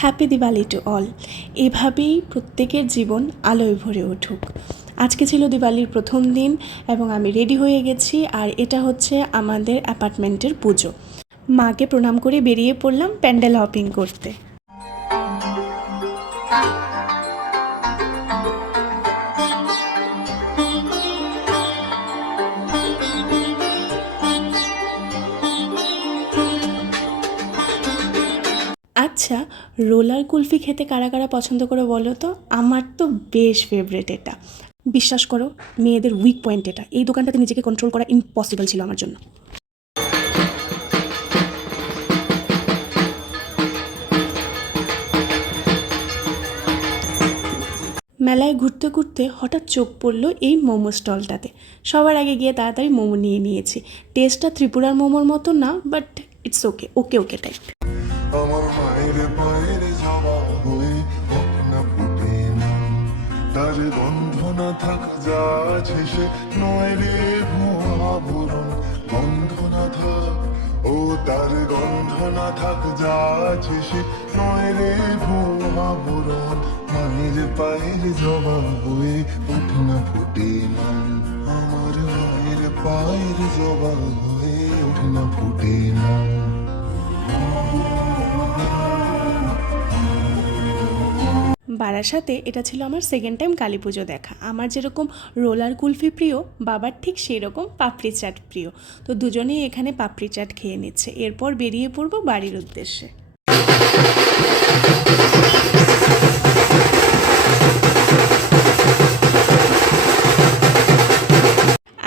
Happy Diwali to all. এভাবেই প্রত্যেকের জীবন আলোয় ভরে উঠুক। আজকে ছিল দিওয়ালির প্রথম দিন এবং আমি রেডি হয়ে গেছি, আর এটা হচ্ছে আমাদের অ্যাপার্টমেন্টের পুজো। মাকে প্রণাম করে বেরিয়ে পড়লাম প্যান্ডেল হপিং করতে। আচ্ছা, রোলার কুলফি খেতে কারা কারা পছন্দ করে বলো তো? আমার তো বেশ ফেভারেট এটা। বিশ্বাস করো, মেয়েদের উইক পয়েন্ট এটা। এই দোকানটাতে নিজেকে কন্ট্রোল করা ইম্পসিবল ছিল আমার জন্য। মেলায় ঘুরতে ঘুরতে হঠাৎ চোখ পড়লো এই মোমো স্টলটাতে। সবার আগে গিয়ে তাড়াতাড়ি মোমো নিয়ে নিয়েছি। টেস্টটা ত্রিপুরার মোমোর মতো না, but it's okay okay okay type. আমার মায়ের পায়ের জবা হয়ে ওঠে না ফুটে না, তার গন্ধ না থাক যা আছে সে নয় রে ভুয়া ভুরন। গন্ধ না থাক, ও তার গন্ধ না থাক যা আছে সে নয় রে ভুয়া ভুরন। মায়ের পায়ের জবা হয়ে ওঠে না ফুটে না, আমার মায়ের পায়ের জবা হয়ে ওঠে না ফুটে না। বারাসাতে এটা ছিল আমার সেকেন্ড টাইম কালী পুজো দেখা। আমার যেরকম রোলার কুলফি প্রিয়, বাবার ঠিক সেই রকম পাপড়ি চাট প্রিয়। তো দুজনেই এখানে পাপড়ি চাট খেয়ে নিচ্ছে। এরপর বেরিয়ে পড়বো বাড়ির উদ্দেশ্যে।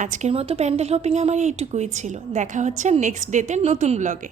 আজকের মতো প্যান্ডেল হপিং আমার এইটুকুই ছিল। দেখা হচ্ছে নেক্সট ডেতে নতুন ব্লগে।